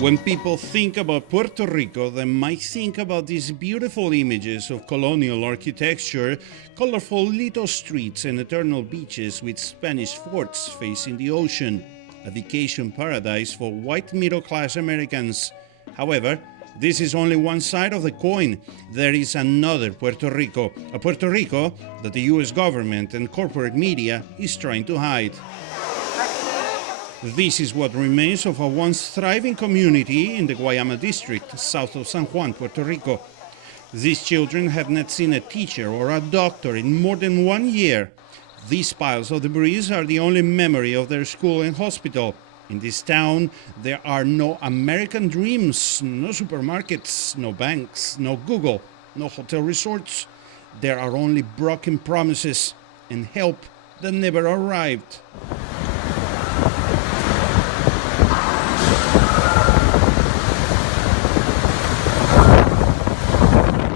When people think about Puerto Rico, they might think about these beautiful images of colonial architecture, colorful little streets and eternal beaches with Spanish forts facing the ocean, a vacation paradise for white middle-class Americans. However, this is only one side of the coin. There is another Puerto Rico, a Puerto Rico that the US government and corporate media is trying to hide. This is what remains of a once thriving community in the Guayama district, south of San Juan, Puerto Rico. These children have not seen a teacher or a doctor in more than 1 year. These piles of debris are the only memory of their school and hospital. In this town, there are no American dreams, no supermarkets, no banks, no Google, no hotel resorts. There are only broken promises and help that never arrived.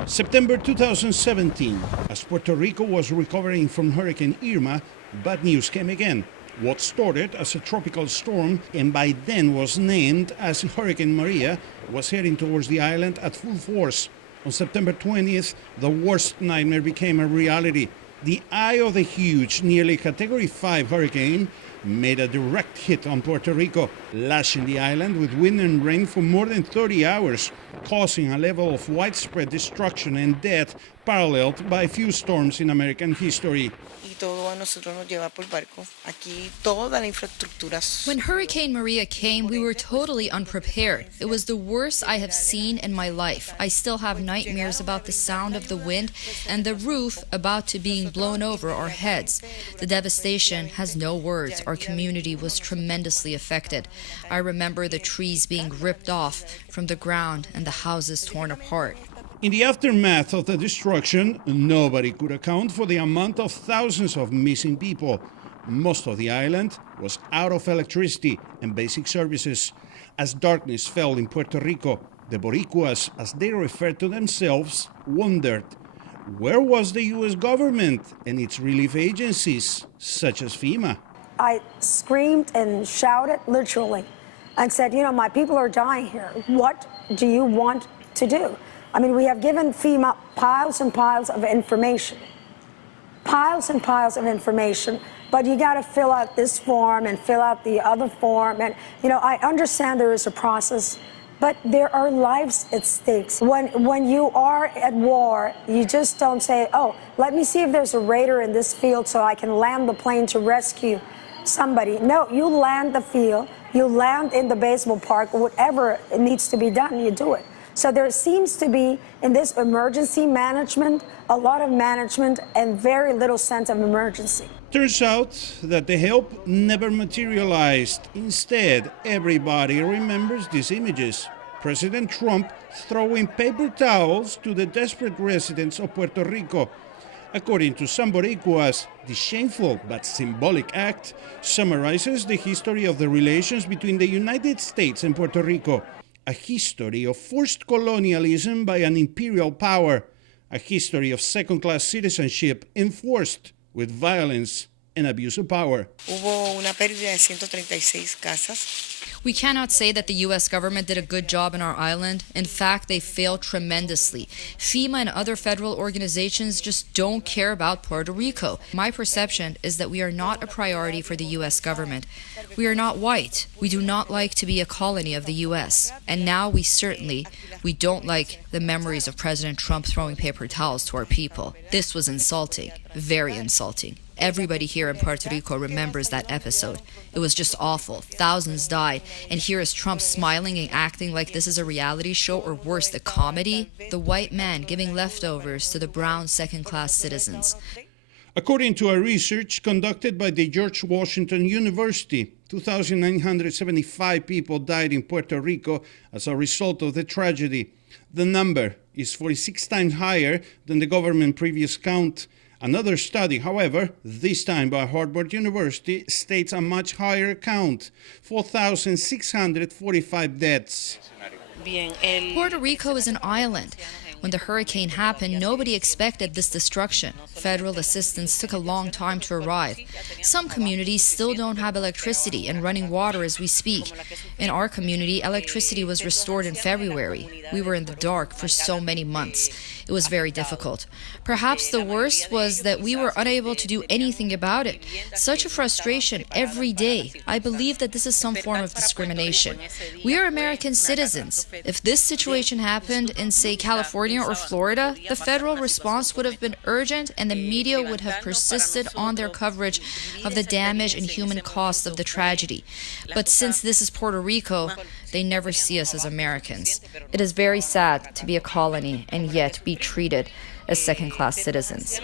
September 2017, as Puerto Rico was recovering from Hurricane Irma, bad news came again. What started as a tropical storm and by then was named as Hurricane Maria was heading towards the island at full force. On September 20th, the worst nightmare became a reality. The eye of the huge, nearly Category 5 hurricane made a direct hit on Puerto Rico, lashing the island with wind and rain for more than 30 hours, causing a level of widespread destruction and death paralleled by few storms in American history. When Hurricane Maria came, we were totally unprepared. It was the worst I have seen in my life. I still have nightmares about the sound of the wind and the roof about to being blown over our heads. The devastation has no words. Our community was tremendously affected. I remember the trees being ripped off from the ground and the houses torn apart. In the aftermath of the destruction, nobody could account for the amount of thousands of missing people. Most of the island was out of electricity and basic services. As darkness fell in Puerto Rico, the Boricuas, as they referred to themselves, wondered, where was the US government and its relief agencies, such as FEMA? I screamed and shouted, literally, and said, you know, my people are dying here. What do you want to do? I mean, we have given FEMA piles and piles of information, but you got to fill out this form and fill out the other form. And, you know, I understand there is a process, but there are lives at stake. When you are at war, you just don't say, oh, let me see if there's a raider in this field so I can land the plane to rescue somebody. No, you land the field, you land in the baseball park, whatever it needs to be done, you do it. So there seems to be, in this emergency management, a lot of management and very little sense of emergency. Turns out that the help never materialized. Instead, everybody remembers these images. President Trump throwing paper towels to the desperate residents of Puerto Rico. According to some Boricuas, the shameful but symbolic act summarizes the history of the relations between the United States and Puerto Rico. A history of forced colonialism by an imperial power, a history of second-class citizenship enforced with violence and abuse of power. We cannot say that the U.S. government did a good job in our island. In fact, they failed tremendously. FEMA and other federal organizations just don't care about Puerto Rico. My perception is that we are not a priority for the U.S. government. We are not white. We do not like to be a colony of the U.S. And now we don't like the memories of President Trump throwing paper towels to our people. This was insulting, very insulting. Everybody here in Puerto Rico remembers that episode. It was just awful. Thousands died. And here is Trump smiling and acting like this is a reality show, or worse, the comedy. The white man giving leftovers to the brown second-class citizens. According to a research conducted by the George Washington University, 2,975 people died in Puerto Rico as a result of the tragedy. The number is 46 times higher than the government previous count. Another study, however, this time by Harvard University, states a much higher count, 4,645 deaths. Puerto Rico is an island. When the hurricane happened, nobody expected this destruction. Federal assistance took a long time to arrive. Some communities still don't have electricity and running water as we speak. In our community, electricity was restored in February. We were in the dark for so many months. It was very difficult. Perhaps the worst was that we were unable to do anything about it. Such a frustration every day. I believe that this is some form of discrimination. We are American citizens. If this situation happened in, say, California or Florida, the federal response would have been urgent and the media would have persisted on their coverage of the damage and human cost of the tragedy. But since this is Puerto Rico, they never see us as Americans. It is very sad to be a colony and yet be treated as second-class citizens.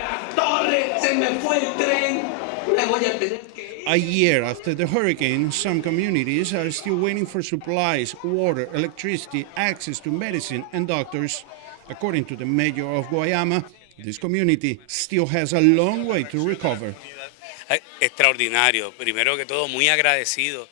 A year after the hurricane, some communities are still waiting for supplies, water, electricity, access to medicine and doctors. According to the mayor of Guayama, this community still has a long way to recover. Extraordinario. Primero que todo, muy agradecido.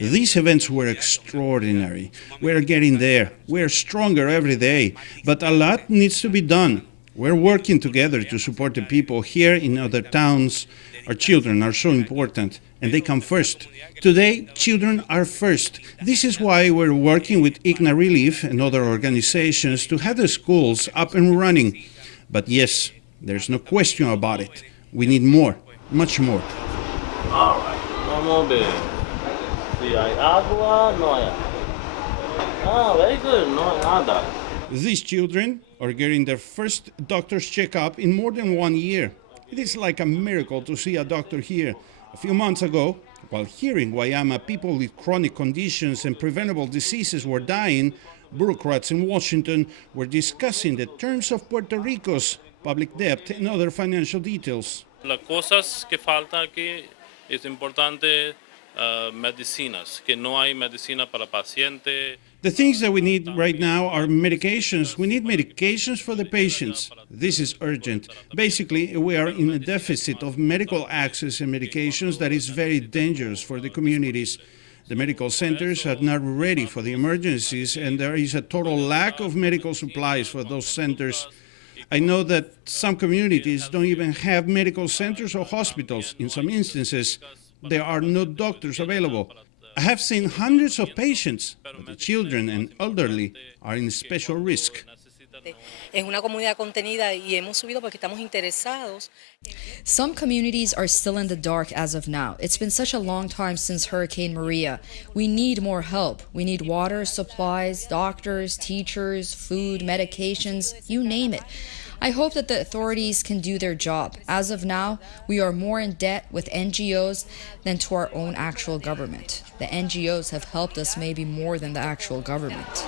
These events were extraordinary. We're getting there. We're stronger every day. But a lot needs to be done. We're working together to support the people here in other towns. Our children are so important, and they come first. Today, children are first. This is why we're working with IGNA Relief and other organizations to have the schools up and running. But yes, there's no question about it. We need more, much more. All right, vamos a ver. Si hay agua, no hay agua. Ah, very good, no hay nada. These children are getting their first doctor's checkup in more than 1 year. It is like a miracle to see a doctor here. A few months ago, while here in Guayama people with chronic conditions and preventable diseases were dying, bureaucrats in Washington were discussing the terms of Puerto Rico's public debt and other financial details. Las cosas que falta aquí es importante medicinas, que no hay medicina para paciente. The things that we need right now are medications. We need medications for the patients. This is urgent. Basically, we are in a deficit of medical access and medications that is very dangerous for the communities. The medical centers are not ready for the emergencies, and there is a total lack of medical supplies for those centers. I know that some communities don't even have medical centers or hospitals. In some instances, there are no doctors available. I have seen hundreds of patients, but the children and elderly are in special risk. Some communities are still in the dark as of now. It's been such a long time since Hurricane Maria. We need more help. We need water, supplies, doctors, teachers, food, medications, you name it. I hope that the authorities can do their job. As of now, we are more in debt with NGOs than to our own actual government. The NGOs have helped us maybe more than the actual government.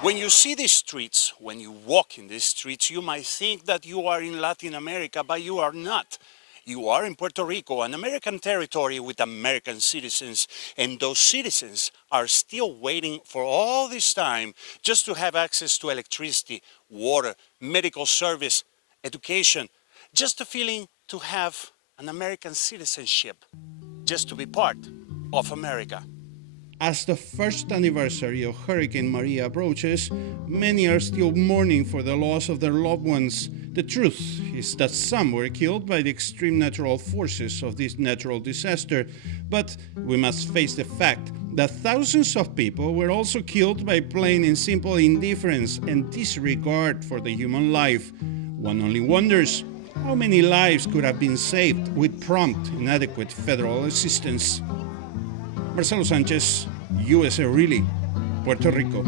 When you see these streets, when you walk in these streets, you might think that you are in Latin America, but you are not. You are in Puerto Rico, an American territory with American citizens, and those citizens are still waiting for all this time just to have access to electricity, water, medical service, education, just a feeling to have an American citizenship, just to be part of America. As the first anniversary of Hurricane Maria approaches, many are still mourning for the loss of their loved ones. The truth is that some were killed by the extreme natural forces of this natural disaster, but we must face the fact that thousands of people were also killed by plain and simple indifference and disregard for the human life. One only wonders how many lives could have been saved with prompt and adequate federal assistance. Marcelo Sanchez, USA Really, Puerto Rico.